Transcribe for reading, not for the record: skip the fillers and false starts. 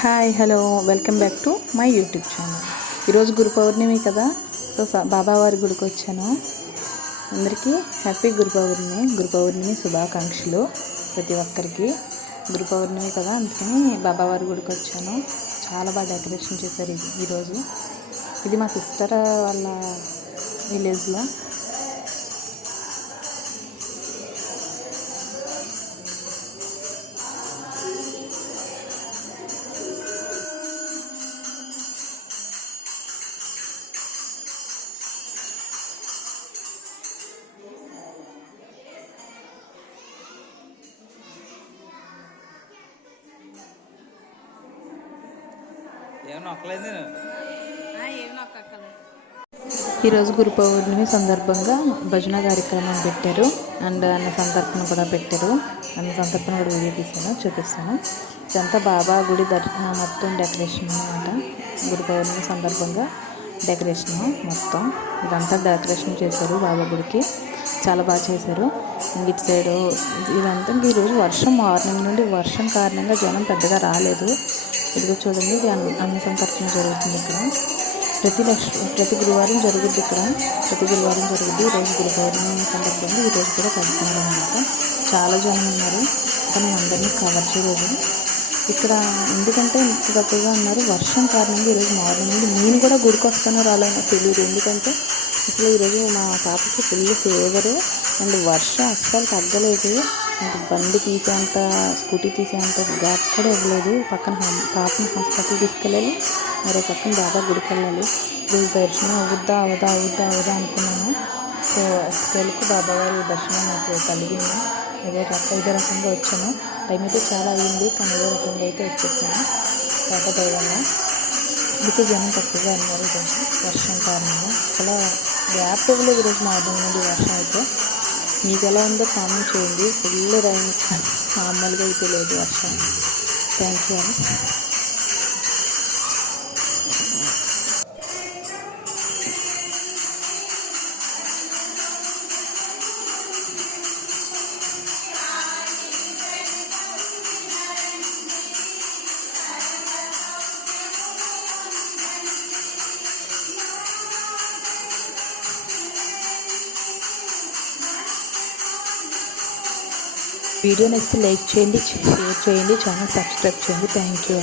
Hi hello welcome back to my YouTube channel. ఈరోజు గురు పౌర్ణమి కదా, so బాబావారి గుడికి వచ్చాను. అందరికీ హ్యాపీ గురు పౌర్ణమి శుభాకాంక్షలు. ప్రతి ఒక్కరికి గురు పౌర్ణమి కదా, అందుకని బాబావారి గుడికి వచ్చాను. చాలా బాగా డెకరేషన్ చేశారు ఈరోజు. ఇది మా సిస్టర్ వాళ్ళ విలేజ్లో. ఈరోజు గురు పౌర్ణమి సందర్భంగా భజన కార్యక్రమం పెట్టారు అండ్ అన్న సంతర్పణ కూడా పెట్టారు. అన్న సంతర్పణ కూడా వీడియో చూపిస్తాను. ఇదంతా బాబా గుడి మొత్తం డెకరేషన్ అన్నమాట. గురు పౌర్ణమి సందర్భంగా డెకరేషన్ మొత్తం ఇదంతా డెకరేషన్ చేశారు. బాబా గుడికి చాలా బాగా చేశారు. ఇటు సైడు ఇదంతా ఈరోజు వర్షం, మార్నింగ్ నుండి వర్షం కారణంగా జనం పెద్దగా రాలేదు. ఇదిగో చూడండి, ఇది అన్న సంతర్పణ జరుగుతుంది ఇక్కడ. ప్రతి గురువారం జరుగుద్ది ఇక్కడ. ప్రతి గురువారం జరుగుద్ది. ఈరోజు గురు పౌర్ణమి సందర్భంగా ఈరోజు కూడా కలుపుతున్నారు అనమాట. చాలా జనం ఉన్నారు, కానీ అందరినీ కవర్ చేయలేదు ఇక్కడ. ఎందుకంటే ఇంత గట్టిగా ఉన్నారు, వర్షం కారణంగా ఈరోజు మార్నింగ్ నుండి నేను కూడా గుడికి వస్తానో రాలేనో తెలియదు. ఎందుకంటే అసలు ఈరోజు మా పాపకి ఫుల్ ఫీవరు అండ్ వర్షం అస్సలు తగ్గలేదు. ఇంకా బండి తీసేంత, స్కూటీ తీసేంత గ్యాప్ కూడా ఇవ్వలేదు. పక్కన పాపని హాస్పిటల్ తీసుకెళ్ళాలి, మరో పక్కన బాబా గుడికి వెళ్ళాలి. రోజు దర్శనం అవుద్దా అనుకున్నాను. సో అటుకెళ్ళకు బాబావారి దర్శనం నాకు కలిగింది. ఇదే రకంగా వచ్చాను. టైం అయితే చాలా అయ్యింది, కానీ ఇదే రకంగా అయితే వచ్చేసాను బాబా దైవంగా. అందుకే జనం తక్కువగా ఉన్నారు ఈరోజు వర్షం కారణంగా. అసలు గ్యాప్ ఇవ్వలేదు ఈరోజు మార్నింగ్ నుండి వర్షం అయితే. మీకు ఎలా ఉందో కామెంట్ చేయండి. ఫుల్ రైన్, మామూలుగా అయితే లేదు వర్షం. Thank you. వీడియో నచ్చితే లైక్ చేయండి, షేర్ చేయండి, ఛానల్ సబ్స్క్రైబ్ చేయండి. Thank you.